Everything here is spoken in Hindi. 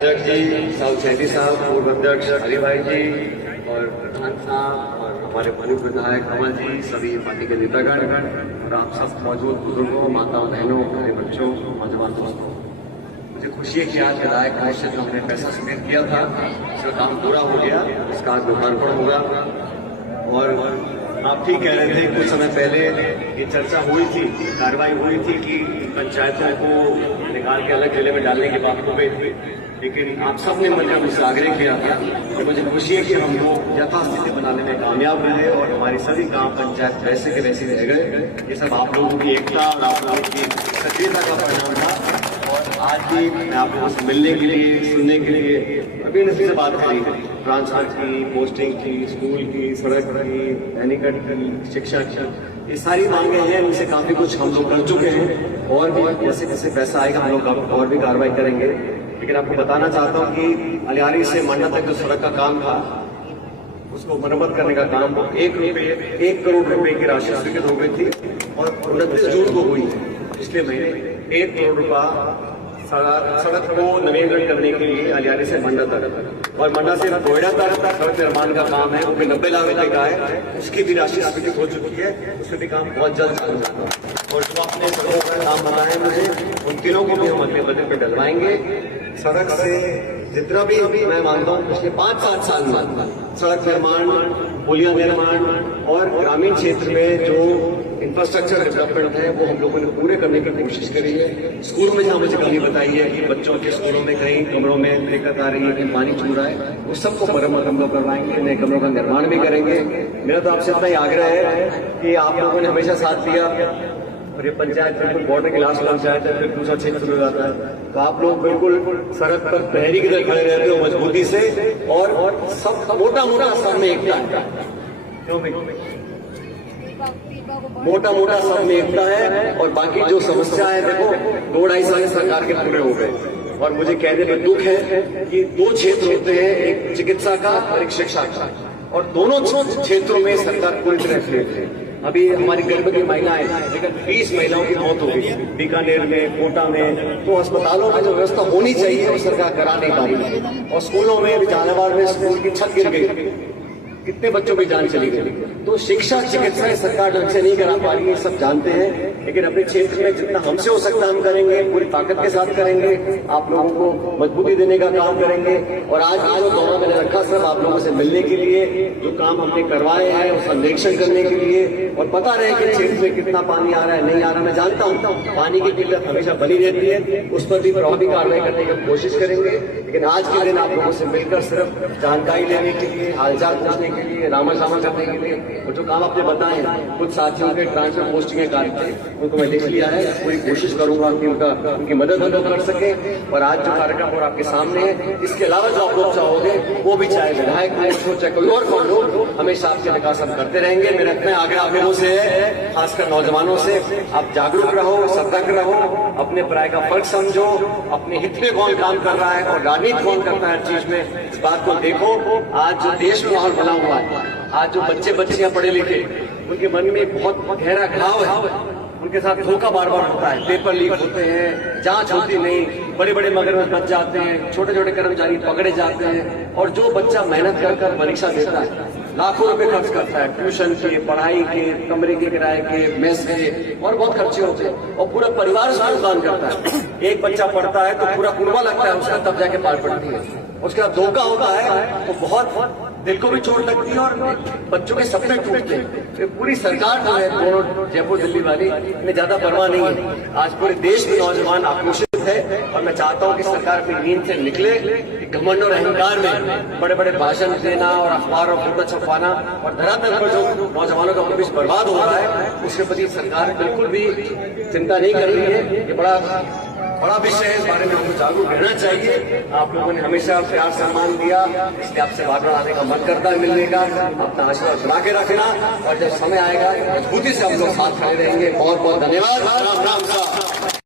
अध्यक्ष जी, साहब सैनी साहब, पूर्व अध्यक्ष हरि भाई जी और प्रधान साहब और हमारे माननीय विधायक कमल जी, सभी पार्टी के नेतागण और आप सब मौजूद बुजुर्गों, माताओं, बहनों, हमारे बच्चों, नौजवान दोस्तों, मुझे खुशी है कि आज विधायक परिषद में हमने पैसा सबमिट किया था, उसका काम पूरा हो गया, उसका आज लोकार्पण होगा। और आप ठीक कह रहे थे, कुछ समय पहले ये चर्चा हुई थी, कार्रवाई हुई थी कि पंचायतों को निकाल के अलग जिले में डालने की बात हो गई थी, लेकिन आप सबने मिलकर मुझसे आग्रह किया था कि मुझे खुशी है कि हम लोग यथास्थिति बनाने में कामयाब रहे और हमारी सभी गांव पंचायत वैसे के वैसे रह गए। ये सब आप लोगों की एकता और आप लोगों की सक्रियता का परिणाम था। और आज भी मैं आप लोगों से मिलने के लिए, सुनने के लिए अभी नसीब से बात करी, ट्रांसफर की, पोस्टिंग की, स्कूल की, सड़क की, एनीकट की, शिक्षा की, ये सारी मांगे हैं, उनसे काफी कुछ हम लोग कर चुके हैं और भी जैसे जैसे पैसा आएगा हम लोग और भी कार्रवाई करेंगे। लेकिन आपको बताना चाहता हूँ कि अलियारी से मंडा तक जो सड़क का काम था, उसको मरम्मत करने का काम 1 करोड़ रुपए की राशि स्वीकृत हो गई थी और 29 जून को हुई पिछले महीने 1 करोड़ रुपया सड़क को नवीनीकरण करने के लिए अलियारी से मंडा तक और मंडा से कोयडा तक सड़क निर्माण का काम है, वो भी 90 लाख रुपए का है, उसकी भी राशि स्वीकृत हो चुकी है, उसमें भी काम बहुत जल्द चालू होगा। और जो आपने सड़कों का काम बनाया मुझे, उन तीनों को भी हम अगले बजट में डलवाएंगे। सड़क से जितना भी मैं मानता हूँ पिछले 5-7 साल में सड़क निर्माण, पुलिया निर्माण और ग्रामीण क्षेत्र में जो इंफ्रास्ट्रक्चर डेवलपमेंट है वो हम लोगों ने पूरे करने की कोशिश करी है। स्कूलों में जहाँ मुझे कमी बताई है कि बच्चों के स्कूलों में कई कमरों में दिक्कत आ रही है कि पानी छू रहा है, उस सबको मरम्मत हम लोग करवाएंगे, नए कमरों का निर्माण भी करेंगे। मेरा तो आपसे इतना ही आग्रह है कि आप लोगों ने हमेशा साथ दिया और ये पंचायत बिल्कुल बॉर्डर के लास्ट पंचायत है, फिर दूसरा क्षेत्र शुरू हो जाता है, तो आप लोग बिल्कुल सड़क पर पहरी की तरह खड़े रहते हो मजबूती से और सब मोटा मोटा सब में एकता है, मोटा मोटा सब में एकता है। और बाकी जो समस्या है, देखो 2-2.5 साल सरकार के पूरे हो गए और मुझे कहने में दुख है कि 2 क्षेत्र होते हैं, एक चिकित्सा का और एक शिक्षा का, और दोनों क्षेत्रों में सरकार पूरी तरह फेल है। अभी हमारी गर्भवती महिलाएं, लेकिन 20 महिलाओं की मौत हो गई बीकानेर में, कोटा में, तो अस्पतालों में जो व्यवस्था होनी चाहिए वो सरकार करा नहीं पा रही है। और स्कूलों में भी झालावाड़ में स्कूल की छत गिर गई, कितने बच्चों की जान चली गई। तो शिक्षा, चिकित्सा सरकार ढंग से नहीं करा पा रही है, सब जानते हैं, लेकिन अपने क्षेत्र में जितना हमसे हो सकता है हम करेंगे, पूरी ताकत के साथ करेंगे, आप लोगों को मजबूती देने का काम करेंगे। और आज जो दौरा मैंने रखा सब आप लोगों से मिलने के लिए, जो काम हमने करवाए हैं उसका निरीक्षण करने के लिए, और पता रहे कि क्षेत्र में कितना पानी आ रहा है, नहीं आ रहा। मैं जानता हूँ पानी की किल्लत हमेशा बनी रहती है, उस पर भी प्रभावी कार्रवाई करने की कोशिश करेंगे। लेकिन आज के दिन आप लोगों से मिलकर सिर्फ जानकारी लेने के लिए, हालचाल पूछने के लिए, रामासामा करने के लिए, और जो काम आपने बताए कुछ साथियों के ट्रांसफर पोस्टिंग के कार्य थे उनको मैं लिख लिया है, पूरी कोशिश करूंगा कि उनकी मदद हम लोग कर सके। और आज जो कार्यक्रम और आपके सामने है, इसके अलावा जो आप लोग चाहोगे वो भी, चाहे विधायक हो चाहे कोई और कौन हो, हमेशा आपके विकास हम करते रहेंगे। मेरा इतना आग्रह आप लोगों से है, खासकर नौजवानों से, आप जागरूक रहो, सतर्क रहो, अपने पराये का फर्क समझो, अपने हित में कौन काम कर रहा है और राजनीति कौन करता है हर चीज में, इस बात को देखो। आज जो देश में माहौल बना हुआ है, आज जो बच्चे बच्चियां पढ़े लिखे, उनके मन में बहुत गहरा घाव है, उनके साथ धोखा बार बार होता है, पेपर लीक होते हैं, जांच होती नहीं, बड़े बड़े मगरमच्छ बच जाते हैं, छोटे छोटे कर्मचारी पकड़े जाते हैं। और जो बच्चा मेहनत कर परीक्षा देता है, लाखों रुपए खर्च करता है, ट्यूशन के, पढ़ाई के, कमरे के किराए के, मेस के, और बहुत खर्चे होते हैं, और पूरा परिवार उसका नुकसान करता है। एक बच्चा पढ़ता है तो पूरा कुनबा लगता है उसका, तब जाके पार पड़ती है। उसका धोखा होता है तो बहुत दिल को भी चोट लगती है और बच्चों के सपने टूटते हैं। पूरी सरकार जो है, दोनों जयपुर दिल्ली वाली, इन्हें ज्यादा परवाह नहीं है। आज पूरे देश में नौजवान आक्रोशित है और मैं चाहता हूं कि सरकार अपनी नींद से निकले, घमंड और अहंकार में बड़े बड़े भाषण देना और अखबार और फोटो छपवाना और धरातल पर जो नौजवानों का भविष्य बर्बाद हो रहा है, उसके प्रति सरकार बिल्कुल भी चिंता नहीं कर रही है। ये बड़ा विषय है, इस बारे में हमको जागरूक रहना चाहिए। आप लोगों ने हमेशा प्यार सम्मान दिया, इसलिए आपसे बार बार आने का मन करता है, मिलने का। अपना आशीर्वाद बना के रखना और जब समय आएगा मजबूती से हम लोग साथ खड़े रहेंगे। बहुत बहुत धन्यवाद। राम राम।